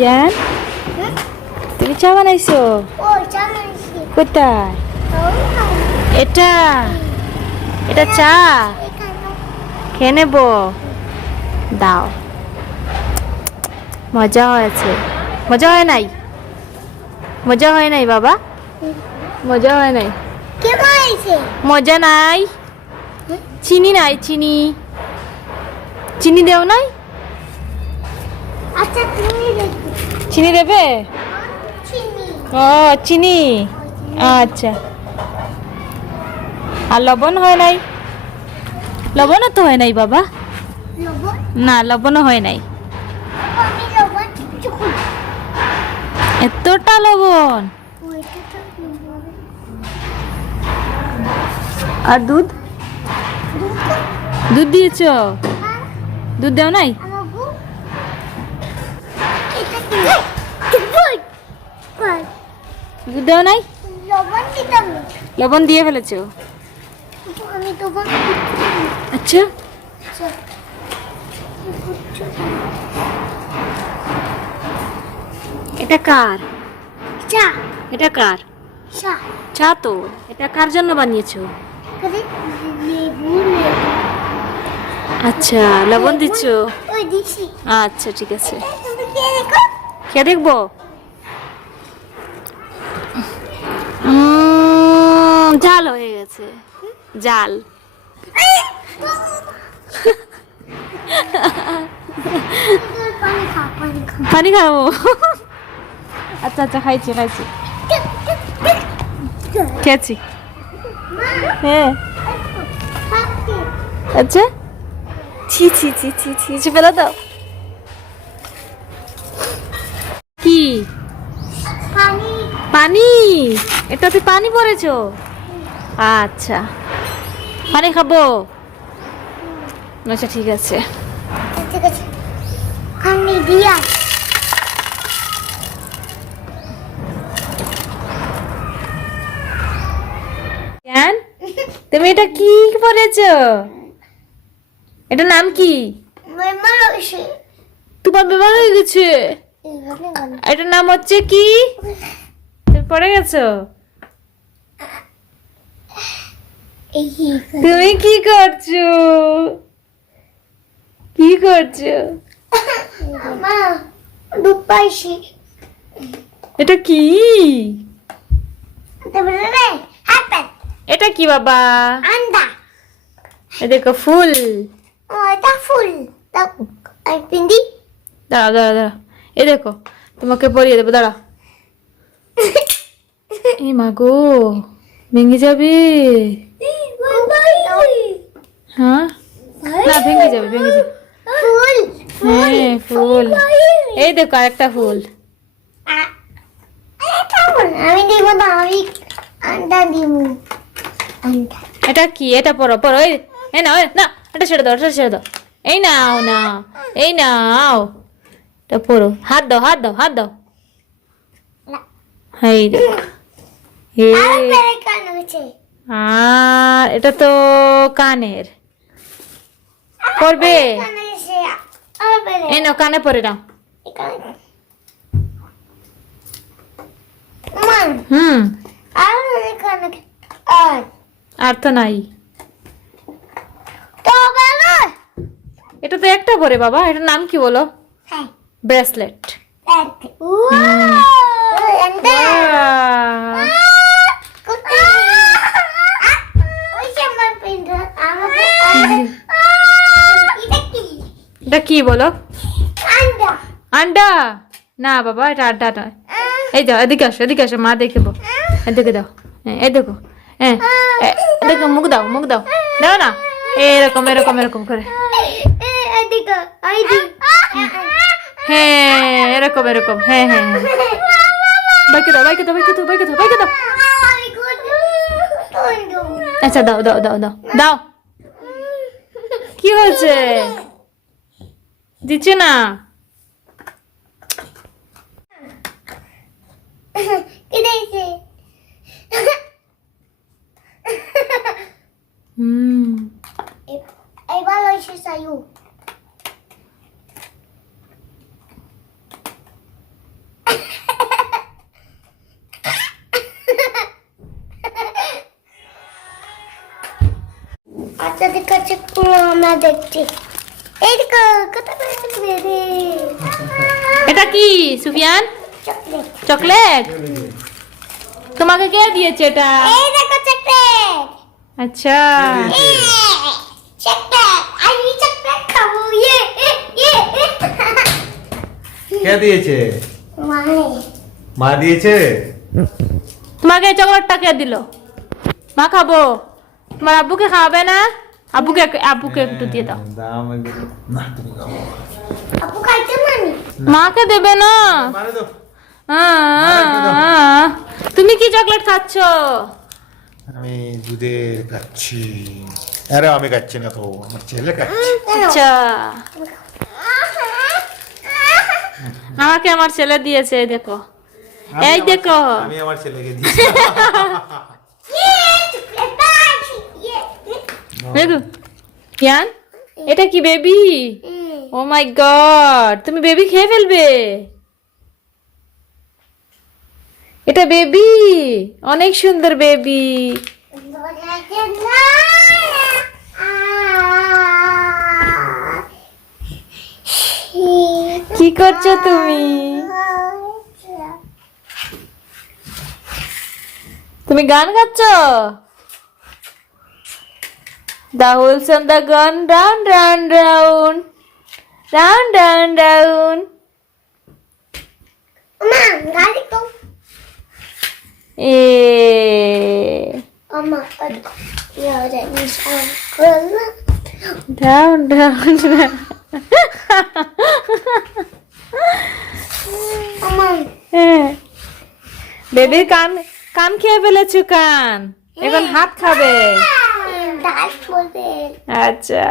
ইয়ান তুমি চা বানাইছো কোথায় এটা এটা চা খেয়ে নেবো দাও মজা হয়েছে মজা হয় নাই মজা হয় নাই বাবা মজা হয় নাই মজা নাই চিনি নাই চিনি চিনি দেও নাই আচ্ছা তুমি চিনি দেবে চিনি ও চিনি আচ্ছা আর লবণ হয় নাই লবণও তো হয় নাই বাবা লবণ না লবণও হয় নাই আমি লবণ চুকুন এতটা লবণ ওইটা তো লবণ আর দুধ দুধ দিয়েছ দুধ দেও নাই আমার বউ এটা কি বল বল দুধ দেও নাই লবণ দিতাম না লবণ দিয়ে ফেলেছো আমি লবণ আচ্ছা এটা কার চা এটা কার চা চা তো এটা কার জন্য বানিয়েছো করে লেবু আচ্ছা লবণ দিচ্ছ ওই দিছি আচ্ছা ঠিক আছে তুমি কে দেখো কে দেখবো জাল হয়ে গেছে জাল পানি খা পানি খা পানি খাবো আচ্ছা আচ্ছা খাইছি খাইছি খেয়েছি হ্যাঁ আচ্ছা ছি ছি ছি ছি ছি ছি ফেলে দাও কি পানি পানি এটাতে পানি পড়েছো আচ্ছা পানি খাবো আচ্ছা ঠিক আছে ঠিক আছে পানি দিয়া ইয়ান তুমি এটা কি পড়েছো এটা নাম কি মেমা এসে তোমার বেমার হয়ে গেছে এটার নাম হচ্ছে কি তুমি পড়ে গেছো এই তুমি কি করছো কি করছো মা দুধ পাইছি এটা কি তারপরে রে আপেল এটা কি বাবা আন্ডা এ দেখো ফুল ও এটা ফুল তা আই পিন্দি দাঁড়া দাঁড়া দাঁড়া এই দেখো তোমাকে পরিয়ে দেবো দাঁড়া এই মা গো ভেঙে যাবে হ্যাঁ না ভেঙে যাবে ভেঙে যাবে ফুল হ্যাঁ ফুল এই দেখো আরেকটা ফুল আমি দিব না আমি আন্ডা দিব আন্ডা এটা কি এটা পড়ো পড়ো এই না না এটা ছেড়ে দাও এটা ছেড়ে দাও এই নাও না এই নাও এটা পড়ো হাত দাও হাত দাও হাত দাও এই দেখো আর মেরে কান হচ্ছে আর এটা তো কানের পড়বে কানে এসে আর মেরে এই নাও কানে পরে নাও মান হুম আর মেরে কানে আর আর তো নাই তো বাবা এটা তো একটা পরে বাবা এটার নাম কি বলো হ্যাঁ ব্রেসলেট আন্ডা এটা কি বলো আন্ডা না বাবা এটা আড্ডা নয় এই যাও এদিকে আসো মা দেখবো এদিকে দাও হ্যাঁ এই দেখো হ্যাঁ দেখো মুখ দাও দাও না এরকম এরকম এরকম করে হ্যাঁ এরকম এরকম হ্যাঁ হ্যাঁ হ্যাঁ বাইকে দাও আচ্ছা দাও দাও দাও দাও দাও কি হয়েছে দিচ্ছে না এবার এসে চাইও আচ্ছা ঠিক আছে আমরা দেখছি এই দেখো কত করে চকলেট এটা কি সুফিয়ান? Chocolate chocolate? তোমাকে কে দিয়েছে এটা? এই দেখো চকলেট আচ্ছা চকলেট আমি চকলেট খাবো ইয়ে কে দিয়েছে? মানে মা দিয়েছে। তোমাকে এই চকলেটটা কে দিল? মা খাবো। তোমার আব্বুকে খাওয়াবে না? আব্বুকে একটু দিয়ে দাও। দাম এগুলো না, তুমি খাও। আপু খাইতে মানে মাকে দেবে না? মারে দাও। তুমি কি চকলেট খাচ্ছ? আমি দুধের খাচ্ছি। আরে আমি খাচ্ছি না তো, আমার ছেলে খাচ্ছে। আচ্ছা আমাকে আমার ছেলে দিয়েছে, এই দেখো এই দেখো। আমি আমার ছেলেকে দিয়েছি। দেখো ইয়ান, এটা কি বেবি? ও মাই গড, তুমি বেবি খেয়ে ফেলবে? এটা বেবি, অনেক সুন্দর বেবি। কি করছো তুমি? তুমি গান গাচ্ছ? The wheels on the gun, round, round, round, round, round, round. মা গাড়ি কো মা ইয়ারে নিশান করলা Round, round, round. মা বেবির কান কান খেয়ে ফেলেছো কান, এখন হাত খাবে। ডাল বলবে আচ্ছা